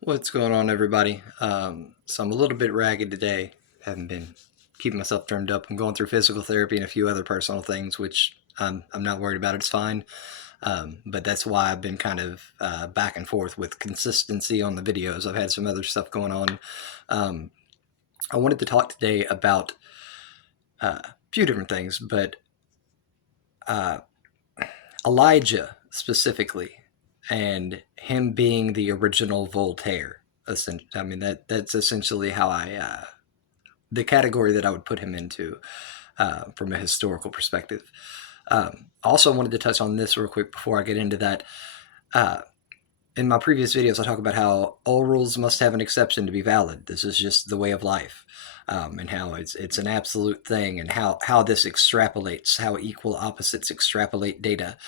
What's going on, everybody? So I'm a little bit ragged today. Haven't been keeping myself trimmed up. I'm going through physical therapy and a few other personal things, which I'm not worried about. It's fine. But that's why I've been kind of back and forth with consistency on the videos. I've had some other stuff going on. Um, I wanted to talk today about a few different things, but uh, Elijah specifically, and him being the original Voltaire. I mean that's essentially how the category that I would put him into from a historical perspective. Also, wanted to touch on this real quick before I get into that. Uh, in my previous videos, I talk about how all rules must have an exception to be valid. This is just the way of life, and how it's an absolute thing, and how this extrapolates, how equal opposites extrapolate data,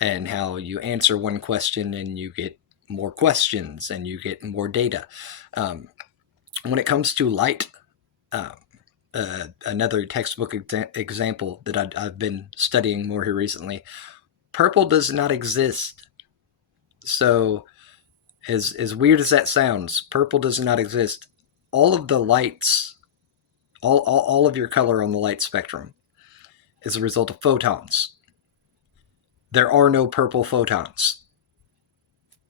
and how you answer one question and you get more questions and you get more data. When it comes to light, um, another textbook example that I've been studying more here recently, purple does not exist. So, as weird as that sounds, purple does not exist. All of the lights, all of your color on the light spectrum is a result of photons. There are no purple photons.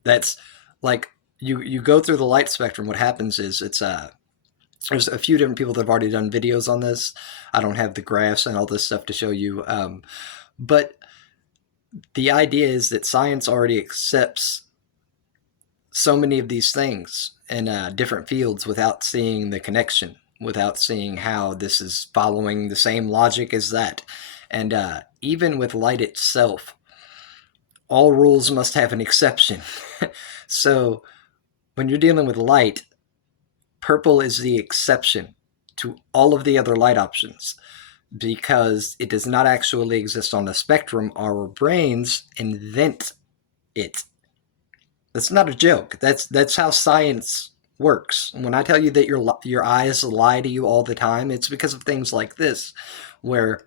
That's like you go through the light spectrum. What happens is there's a few different people that have already done videos on this. I don't have the graphs and all this stuff to show you, but the idea is that science already accepts so many of these things in different fields without seeing the connection, without seeing how this is following the same logic as that. And even with light itself, all rules must have an exception. So when you're dealing with light, purple is the exception to all of the other light options because it does not actually exist on the spectrum. Our brains invent it. That's not a joke. That's how science works. When I tell you that your eyes lie to you all the time, it's because of things like this, where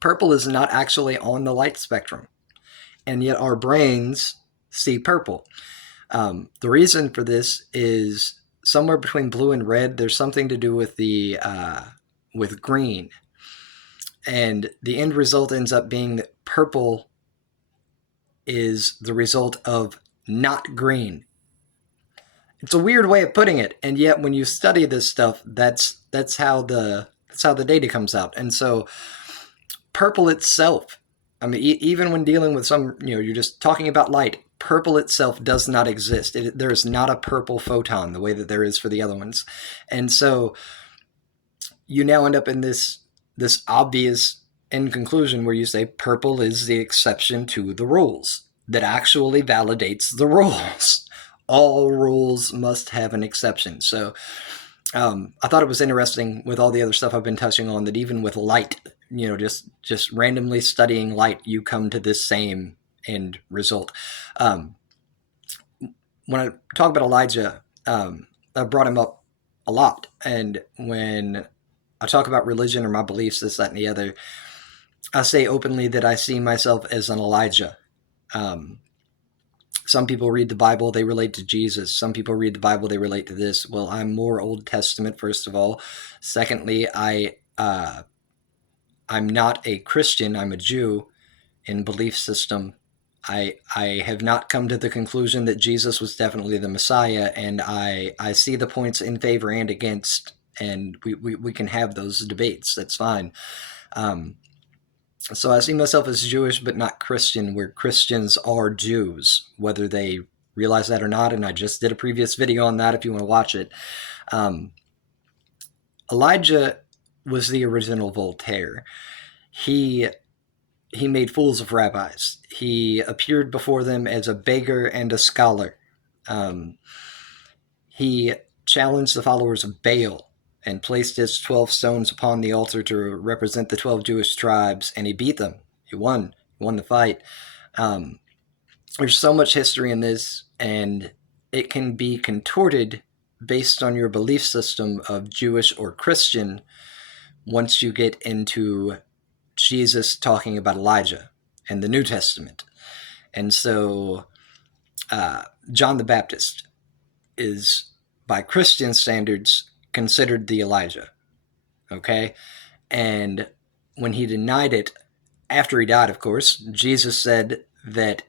purple is not actually on the light spectrum, and yet our brains see purple. The reason for this is somewhere between blue and red. There's something to do with the with green, and the end result ends up being that purple is the result of not green. It's a weird way of putting it, and yet when you study this stuff, that's how the data comes out. And so purple itself, I mean, even when dealing with some, you're just talking about light, purple itself does not exist. There is not a purple photon the way that there is for the other ones. And so you now end up in this obvious end conclusion where you say purple is the exception to the rules that actually validates the rules. All rules must have an exception. So I thought it was interesting with all the other stuff I've been touching on that even with light, just randomly studying light, you come to this same end result. Um, when I talk about Elijah, I brought him up a lot. And when I talk about religion or my beliefs, this, that, and the other, I say openly that I see myself as an Elijah. Um, some people read the Bible, they relate to Jesus. Some people read the Bible, they relate to this. Well, I'm more Old Testament, first of all. Secondly, I'm not a Christian, I'm a Jew in belief system. I have not come to the conclusion that Jesus was definitely the Messiah, and I see the points in favor and against, and we can have those debates. That's fine. So I see myself as Jewish but not Christian, where Christians are Jews, whether they realize that or not, and I just did a previous video on that if you want to watch it. Elijah was the original Voltaire. He made fools of rabbis. He appeared before them as a beggar and a scholar. He challenged the followers of Baal and placed his 12 stones upon the altar to represent the 12 Jewish tribes, and he beat them. He won. He won the fight. There's so much history in this, and it can be contorted based on your belief system of Jewish or Christian once you get into Jesus talking about Elijah and the New Testament. And so John the Baptist, is, by Christian standards, considered the Elijah. Okay? And when he denied it, after he died, of course, Jesus said that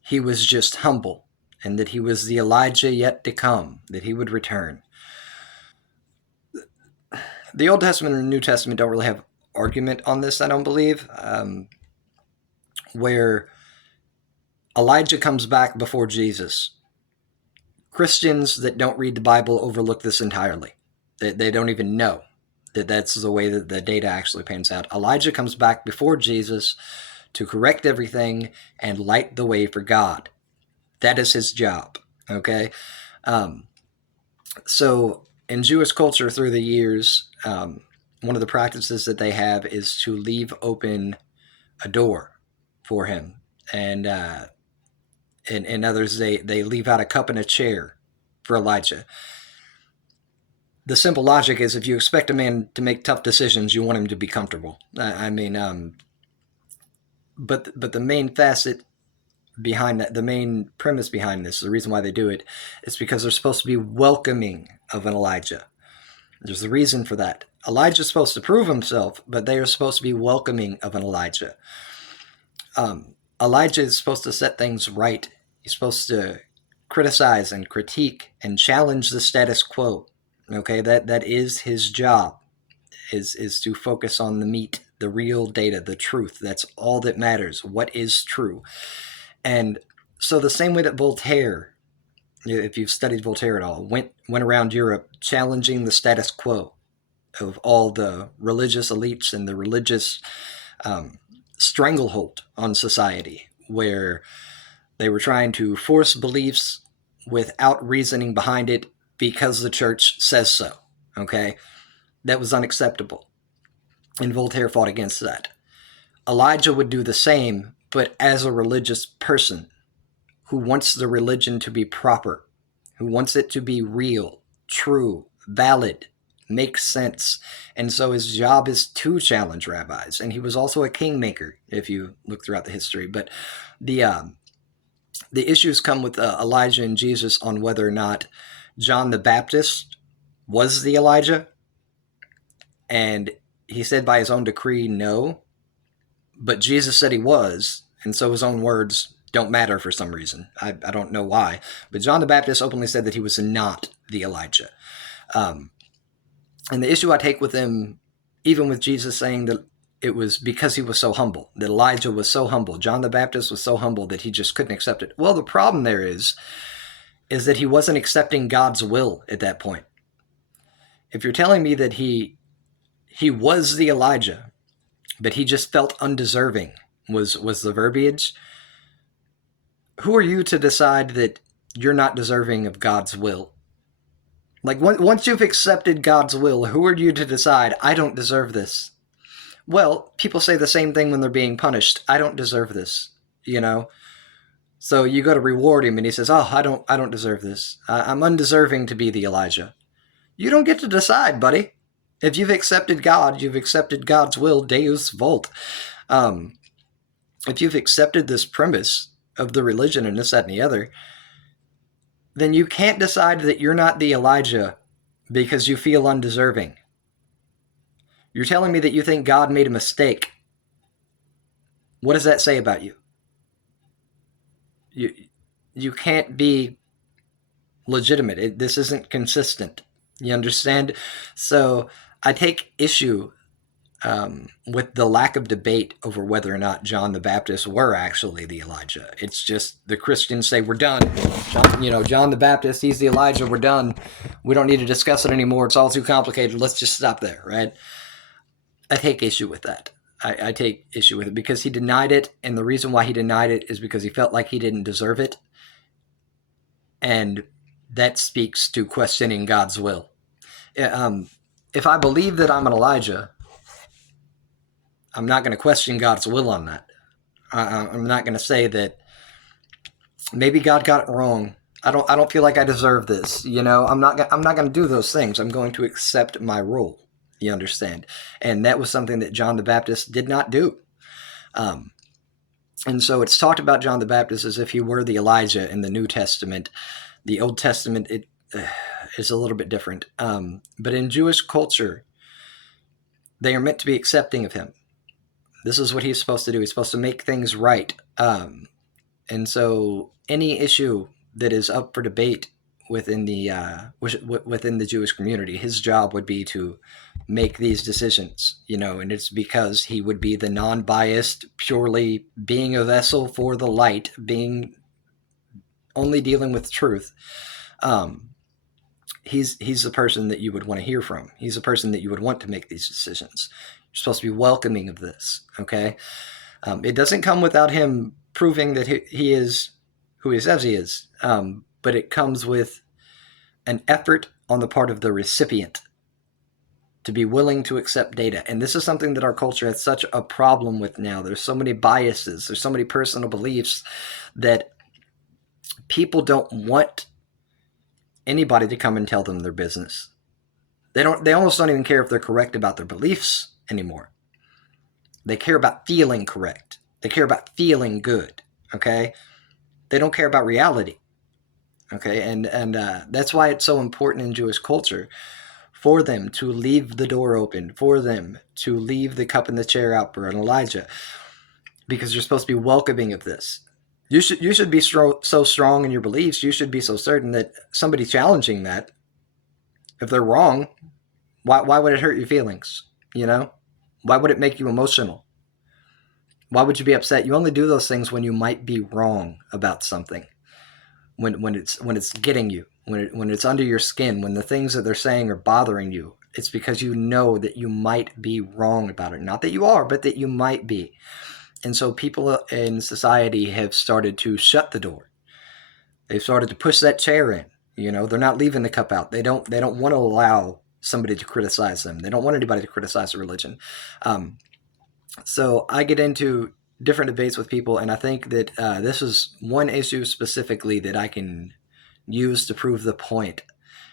he was just humble and that he was the Elijah yet to come, that he would return. The Old Testament and the New Testament don't really have argument on this, I don't believe, where Elijah comes back before Jesus. Christians that don't read the Bible overlook this entirely. They don't even know that that's the way that the data actually pans out. Elijah comes back before Jesus to correct everything and light the way for God. That is his job, okay? So in Jewish culture through the years, one of the practices that they have is to leave open a door for him. And others, they leave out a cup and a chair for Elijah. The simple logic is if you expect a man to make tough decisions, you want him to be comfortable. But the main facet behind that, the main premise behind this, the reason why they do it, is because they're supposed to be welcoming of an Elijah. There's a reason for that. Elijah's supposed to prove himself, but they are supposed to be welcoming of an Elijah. Elijah is supposed to set things right. He's supposed to criticize and critique and challenge the status quo. Okay, that is his job, is to focus on the meat, the real data, the truth. That's all that matters. What is true? And so the same way that Voltaire, if you've studied Voltaire at all, went around Europe challenging the status quo of all the religious elites and the religious stranglehold on society, where they were trying to force beliefs without reasoning behind it because the church says so. Okay? That was unacceptable. And Voltaire fought against that. Elijah would do the same, but as a religious person who wants the religion to be proper, who wants it to be real, true, valid, make sense. And so his job is to challenge rabbis. And he was also a kingmaker, if you look throughout the history. But the issues come with Elijah and Jesus on whether or not John the Baptist was the Elijah. And he said by his own decree, no. But Jesus said he was. And so his own words don't matter for some reason. I don't know why. But John the Baptist openly said that he was not the Elijah. And the issue I take with him, even with Jesus saying that it was because he was so humble, that Elijah was so humble, John the Baptist was so humble that he just couldn't accept it. Well, the problem there is that he wasn't accepting God's will at that point. If you're telling me that he was the Elijah, but he just felt undeserving was the verbiage, who are you to decide that you're not deserving of God's will? Like, once you've accepted God's will, who are you to decide, I don't deserve this? Well, people say the same thing when they're being punished. I don't deserve this, you know? So you go to reward him and he says, oh, I don't deserve this. I'm undeserving to be the Elijah. You don't get to decide, buddy. If you've accepted God, you've accepted God's will, Deus Vult. If you've accepted this premise of the religion and this, that, and the other, then you can't decide that you're not the Elijah because you feel undeserving. You're telling me that you think God made a mistake. What does that say about you? You can't be legitimate. This isn't consistent. You understand? So I take issue with the lack of debate over whether or not John the Baptist were actually the Elijah. It's just the Christians say, we're done. John the Baptist, he's the Elijah, we're done. We don't need to discuss it anymore. It's all too complicated. Let's just stop there, right? I take issue with that. I take issue with it because he denied it, and the reason why he denied it is because he felt like he didn't deserve it. And that speaks to questioning God's will. If I believe that I'm an Elijah, I'm not going to question God's will on that. I'm not going to say that maybe God got it wrong. I don't feel like I deserve this. I'm not going to do those things. I'm going to accept my role. You understand? And that was something that John the Baptist did not do. And so it's talked about John the Baptist as if he were the Elijah in the New Testament. The Old Testament, is a little bit different. But in Jewish culture, they are meant to be accepting of him. This is what he's supposed to do. He's supposed to make things right. And so any issue that is up for debate within the Jewish community, his job would be to make these decisions, and it's because he would be the non-biased, purely being a vessel for the light, being only dealing with truth. He's the person that you would want to hear from. He's the person that you would want to make these decisions. You're supposed to be welcoming of this, okay? It doesn't come without him proving that he is who he says he is, but it comes with an effort on the part of the recipient to be willing to accept data. And this is something that our culture has such a problem with now. There's so many biases. There's so many personal beliefs that people don't want anybody to come and tell them their business. They almost don't even care if they're correct about their beliefs anymore. They care about feeling correct. They care about feeling good, okay? They don't care about reality, okay? And that's why it's so important in Jewish culture for them to leave the door open, for them to leave the cup and the chair out for an Elijah, because you're supposed to be welcoming of this. You should be so strong in your beliefs. You should be so certain that somebody challenging that, if they're wrong, why would it hurt your feelings? Why would it make you emotional? Why would you be upset? You only do those things when you might be wrong about something. When it's getting you, when it's under your skin, when the things that they're saying are bothering you, it's because you know that you might be wrong about it. Not that you are, but that you might be. And so people in society have started to shut the door. They've started to push that chair in. They're not leaving the cup out. They don't want to allow somebody to criticize them. They don't want anybody to criticize the religion. So I get into different debates with people, and I think that this is one issue specifically that I can use to prove the point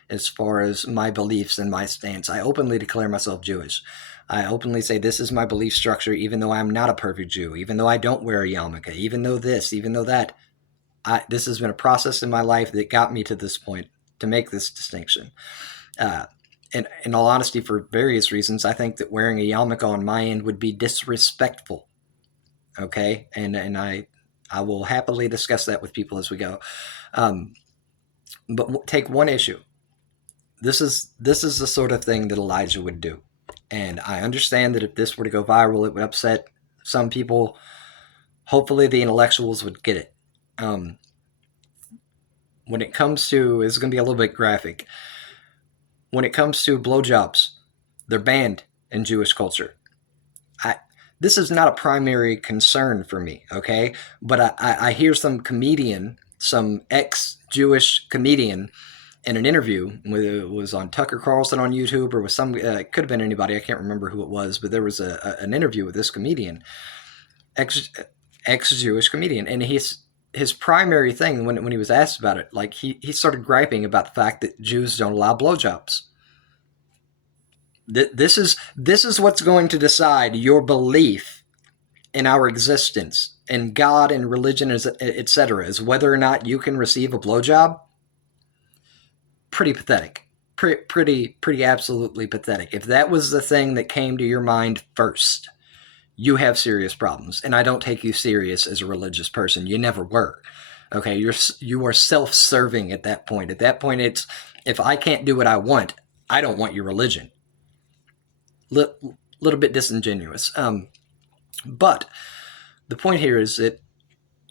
as far as my beliefs and my stance. I openly declare myself Jewish. I openly say this is my belief structure, even though I'm not a perfect Jew, even though I don't wear a yarmulke, even though this, even though that. This has been a process in my life that got me to this point to make this distinction. And in all honesty, for various reasons, I think that wearing a yarmulke on my end would be disrespectful. Okay, and I will happily discuss that with people as we go. But take one issue. This is the sort of thing that Elijah would do. And I understand that if this were to go viral, it would upset some people. Hopefully the intellectuals would get it. When it comes to, it's going to be a little bit graphic. When it comes to blowjobs, they're banned in Jewish culture. This is not a primary concern for me, okay? But I hear some ex-Jewish comedian in an interview, whether it was on Tucker Carlson on YouTube or with some, it could have been anybody, I can't remember who it was, but there was an interview with this comedian, ex-Jewish comedian, and his primary thing when he was asked about it, like he started griping about the fact that Jews don't allow blowjobs. This is what's going to decide your belief in our existence, in God and religion, etc., is whether or not you can receive a blowjob. Pretty pathetic. Pretty absolutely pathetic. If that was the thing that came to your mind first, you have serious problems. And I don't take you serious as a religious person. You never were. Okay, you are self-serving at that point. At that point, it's, if I can't do what I want, I don't want your religion. Little bit disingenuous. But the point here is that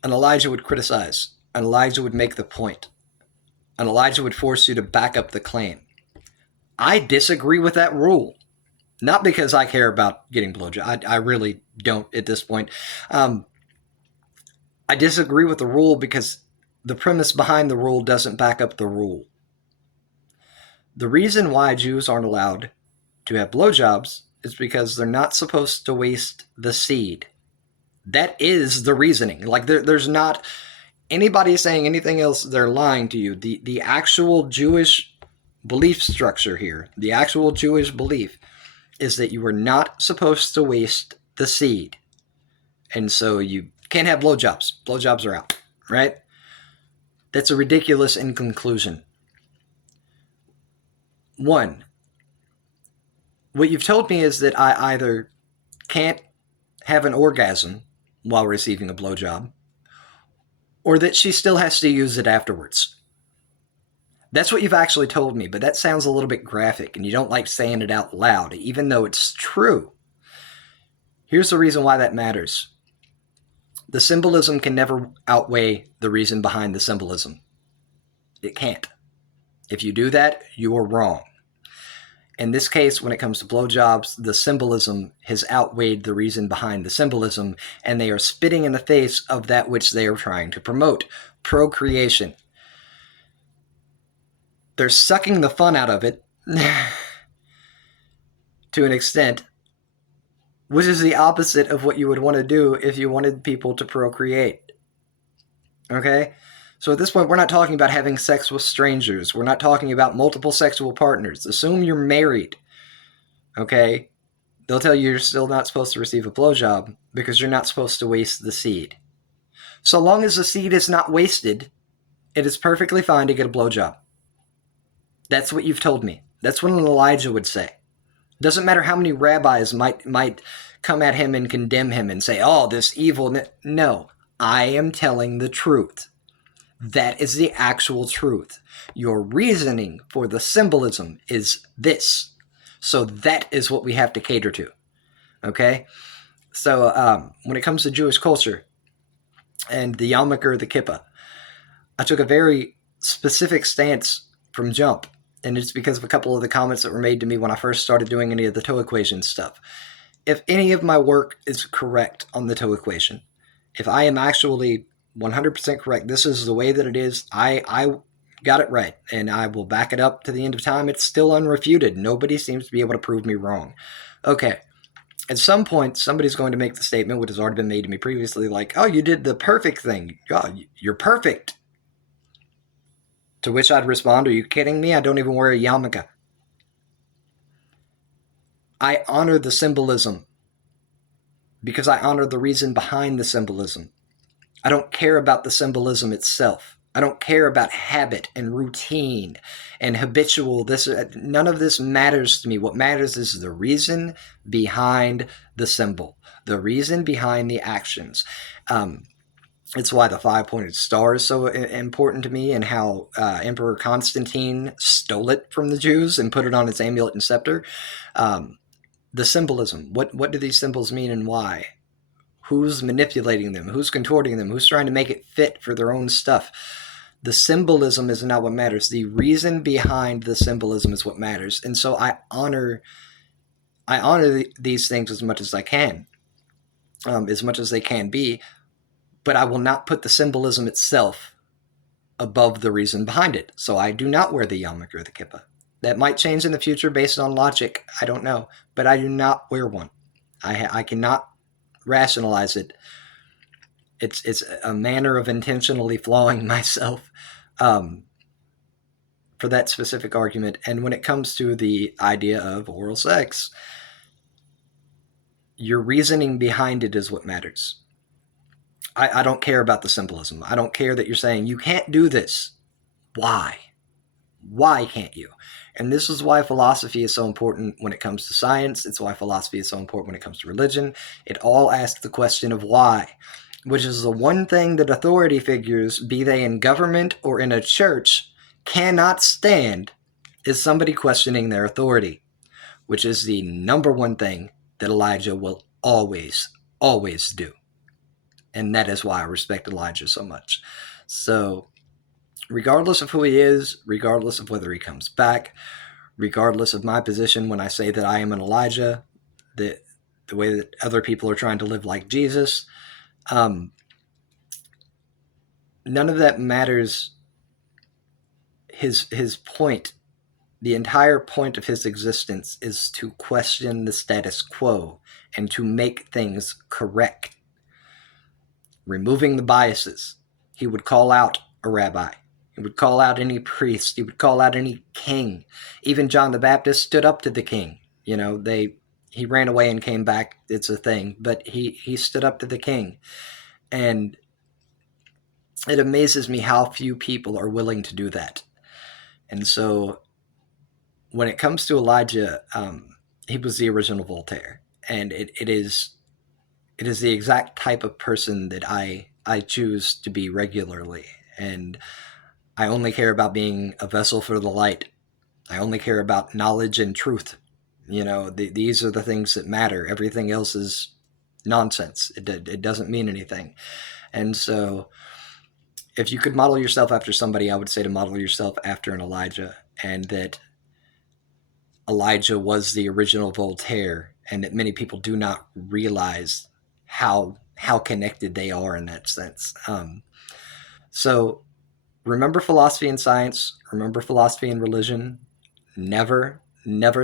an Elijah would criticize. An Elijah would make the point. An Elijah would force you to back up the claim. I disagree with that rule. Not because I care about getting blowjob. I really don't at this point. I disagree with the rule because the premise behind the rule doesn't back up the rule. The reason why Jews aren't allowed to have blowjobs is because they're not supposed to waste the seed. That is the reasoning. Like there's not anybody saying anything else, they're lying to you. The actual Jewish belief structure here, the actual Jewish belief is that you are not supposed to waste the seed. And so you can't have blowjobs. Blowjobs are out, right? That's a ridiculous conclusion. One, what you've told me is that I either can't have an orgasm while receiving a blowjob, or that she still has to use it afterwards. That's what you've actually told me, but that sounds a little bit graphic, and you don't like saying it out loud, even though it's true. Here's the reason why that matters. The symbolism can never outweigh the reason behind the symbolism. It can't. If you do that, you are wrong. In this case, when it comes to blowjobs, the symbolism has outweighed the reason behind the symbolism, and they are spitting in the face of that which they are trying to promote, procreation. They're sucking the fun out of it to an extent, which is the opposite of what you would want to do if you wanted people to procreate. Okay? So at this point, we're not talking about having sex with strangers. We're not talking about multiple sexual partners. Assume you're married. Okay? They'll tell you you're still not supposed to receive a blowjob because you're not supposed to waste the seed. So long as the seed is not wasted, it is perfectly fine to get a blowjob. That's what you've told me. That's what an Elijah would say. Doesn't matter how many rabbis might come at him and condemn him and say, oh, this evil. No, I am telling the truth. That is the actual truth. Your reasoning for the symbolism is this. So that is what we have to cater to. Okay? So when it comes to Jewish culture and the yarmulke or the kippah, I took a very specific stance from jump. And it's because of a couple of the comments that were made to me when I first started doing any of the toe equation stuff. If any of my work is correct on the toe equation, if I am actually 100% correct, this is the way that it is, I got it right, and I will back it up to the end of time. It's still unrefuted. Nobody seems to be able to prove me wrong. Okay. At some point, somebody's going to make the statement, which has already been made to me previously, like, oh, you did the perfect thing. God, you're perfect. To which I'd respond, are you kidding me? I don't even wear a yarmulke. I honor the symbolism because I honor the reason behind the symbolism. I don't care about the symbolism itself. I don't care about habit and routine and habitual. None of this matters to me. What matters is the reason behind the symbol, the reason behind the actions. It's why the 5-pointed star is so important to me, and how Emperor Constantine stole it from the Jews and put it on its amulet and scepter. The symbolism. What do these symbols mean and why? Who's manipulating them? Who's contorting them? Who's trying to make it fit for their own stuff? The symbolism is not what matters. The reason behind the symbolism is what matters. And so I honor these things as much as I can, as much as they can be. But I will not put the symbolism itself above the reason behind it. So I do not wear the yarmulke or the kippah. That might change in the future based on logic. I don't know. But I do not wear one. I cannot rationalize it. It's a manner of intentionally flawing myself for that specific argument. And when it comes to the idea of oral sex, your reasoning behind it is what matters. I don't care about the symbolism. I don't care that you're saying you can't do this. Why? Why can't you? And this is why philosophy is so important when it comes to science. It's why philosophy is so important when it comes to religion. It all asks the question of why, which is the one thing that authority figures, be they in government or in a church, cannot stand, is somebody questioning their authority, which is the number one thing that Elijah will always, always do. And that is why I respect Elijah so much. So regardless of who he is, regardless of whether he comes back, regardless of my position when I say that I am an Elijah, the way that other people are trying to live like Jesus, none of that matters. His point, the entire point of his existence, is to question the status quo and to make things correct. Removing the biases. He would call out a rabbi. He would call out any priest. He would call out any king. Even John the Baptist stood up to the king. He ran away and came back. It's a thing. But he stood up to the king. And it amazes me how few people are willing to do that. And so when it comes to Elijah, he was the original Voltaire, and it is the exact type of person that I choose to be regularly. And I only care about being a vessel for the light. I only care about knowledge and truth. These are the things that matter. Everything else is nonsense. It doesn't mean anything. And so, if you could model yourself after somebody, I would say to model yourself after an Elijah, and that Elijah was the original Voltaire, and that many people do not realize how connected they are in that sense. So remember philosophy and science. Remember philosophy and religion. Never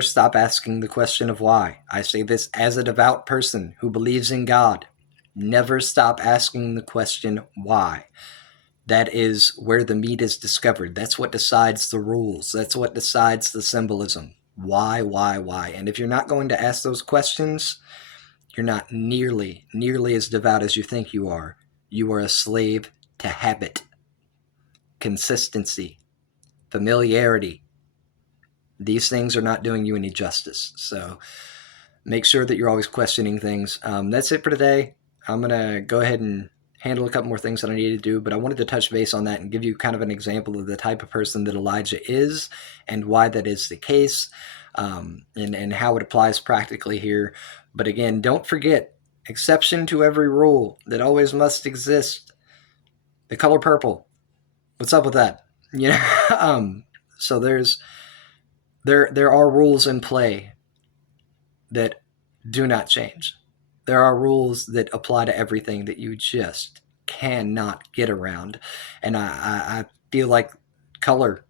stop asking the question of why. I say this as a devout person who believes in God. Never stop asking the question why. That is where the meat is discovered. That's what decides the rules. That's what decides the symbolism. Why? And if you're not going to ask those questions, you're not nearly as devout as you think you are. You are a slave to habit, consistency, familiarity. These things are not doing you any justice. So make sure that you're always questioning things. That's it for today. I'm going to go ahead and handle a couple more things that I need to do, but I wanted to touch base on that and give you kind of an example of the type of person that Elijah is and why that is the case, and how it applies practically here. But again, don't forget, exception to every rule that always must exist. The color purple. What's up with that? So there are rules in play that do not change. There are rules that apply to everything that you just cannot get around. And I feel like color,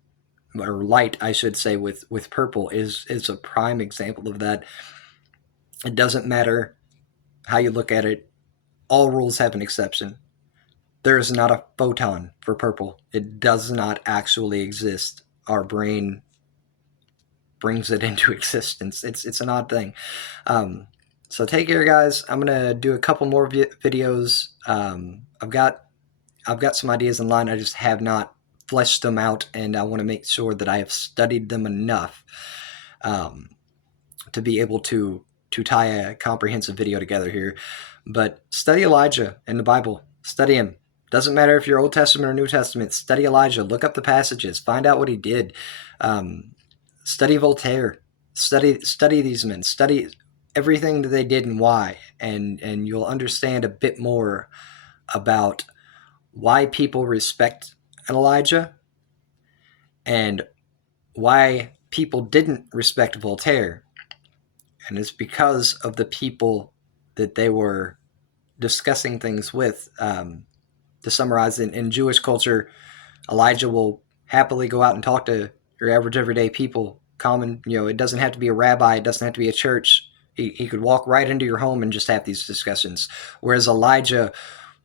or light, I should say, with purple is a prime example of that. It doesn't matter how you look at it. All rules have an exception. There is not a photon for purple. It does not actually exist. Our brain brings it into existence. It's an odd thing. So take care, guys. I'm gonna do a couple more videos. I've got some ideas in line. I just have not fleshed them out, and I want to make sure that I have studied them enough to be able to tie a comprehensive video together here. But study Elijah in the Bible. Study him. Doesn't matter if you're Old Testament or New Testament. Study Elijah. Look up the passages. Find out what he did. Study Voltaire. Study these men. Study everything that they did and why, and you'll understand a bit more about why people respect an Elijah and why people didn't respect Voltaire. And it's because of the people that they were discussing things with. To summarize, in Jewish culture, Elijah will happily go out and talk to your average everyday people. Common, it doesn't have to be a rabbi. It doesn't have to be a church. He could walk right into your home and just have these discussions. Whereas Elijah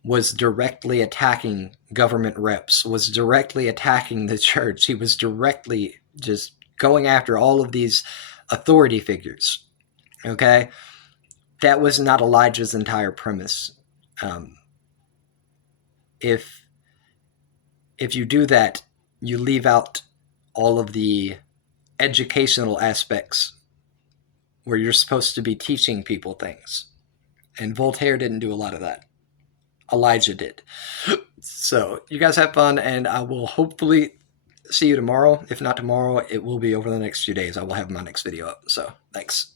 was directly attacking government reps, was directly attacking the church. He was directly just going after all of these authority figures. Okay? That was not Elijah's entire premise. If you do that, you leave out all of the educational aspects where you're supposed to be teaching people things. And Voltaire didn't do a lot of that. Elijah did. So you guys have fun, and I will hopefully see you tomorrow. If not tomorrow, it will be over the next few days. I will have my next video up. So thanks.